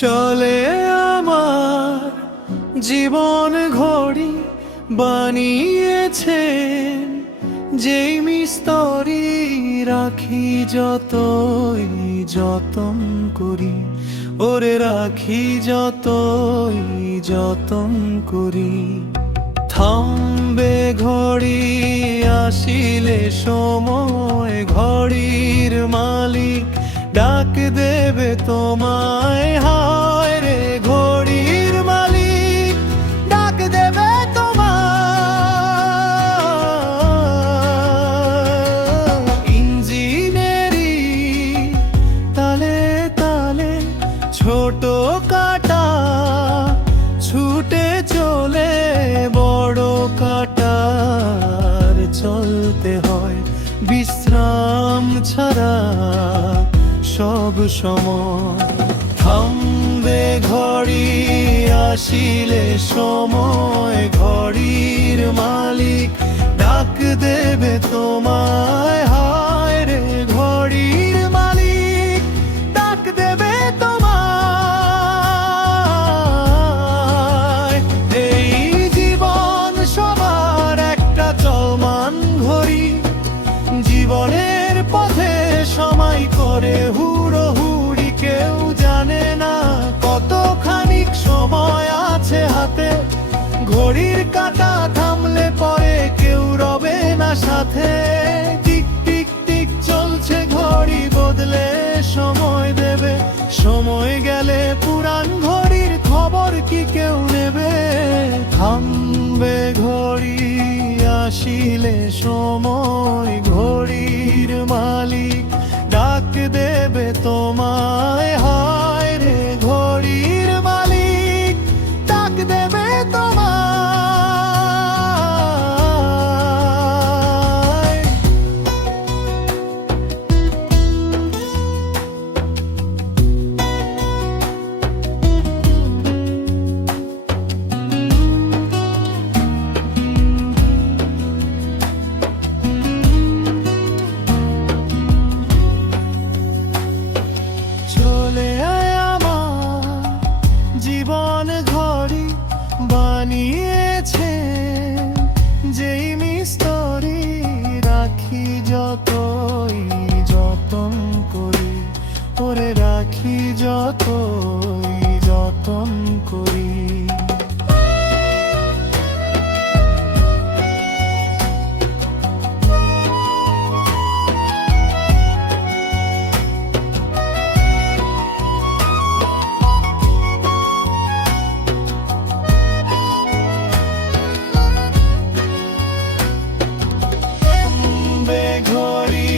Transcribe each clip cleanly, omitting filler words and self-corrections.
চলে আমার জীবন ঘড়ি বানিয়েছেন যেই মিস্তরি, রাখি যতই যতন করি, ওরে রাখি যতই যতন করি। থামবে ঘড়ি আসিলে সময়, ঘড়ির মালিক ডাক দেবে তোমায়। হায় রে ঘড়ির মালিক ডাক দেবে তোমায়। ইঞ্জিনেরই তালে তালে ছোট কাটা ছুটে চলে বড় কাটার, চলতে হয় বিশ্রাম ছাড়া সব সময়। থামবে ঘড়ি আসিলে সময়, ঘড়ির মালিক ডাক দেবে তোমায়। হায় রে ঘড়ির মালিক ডাক দেবে তোমায়। এই জীবন সবার একটা চলমান ঘড়ি, জীবনের পথে সময় করে হুড়োহুড়ি, কেউ জানে না কতখানি সময় আছে হাতে। ঘড়ির কাঁটা থামলে পরে কেউ রবে না সাথে। টিক টিক টিক চলছে ঘড়ি, বদলে সময় দেবে। সময় গেলে পুরান ঘড়ির খবর কি কেউ নেবে? থামবে ঘড়ি আসিলে সময়, ঘড়ির মালিক ডাক দেবে তোমায়। হায় রে ঘড়ির মালিক ডাক দেবে তোমায়। চলে আয় আমার জীবন ঘড়ি বানিয়েছে যেই মিস্তরি, রাখি যতই যতন করি, ওরে রাখি যতই যতন করি। ঘড়ি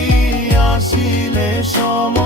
আসিলে সময়,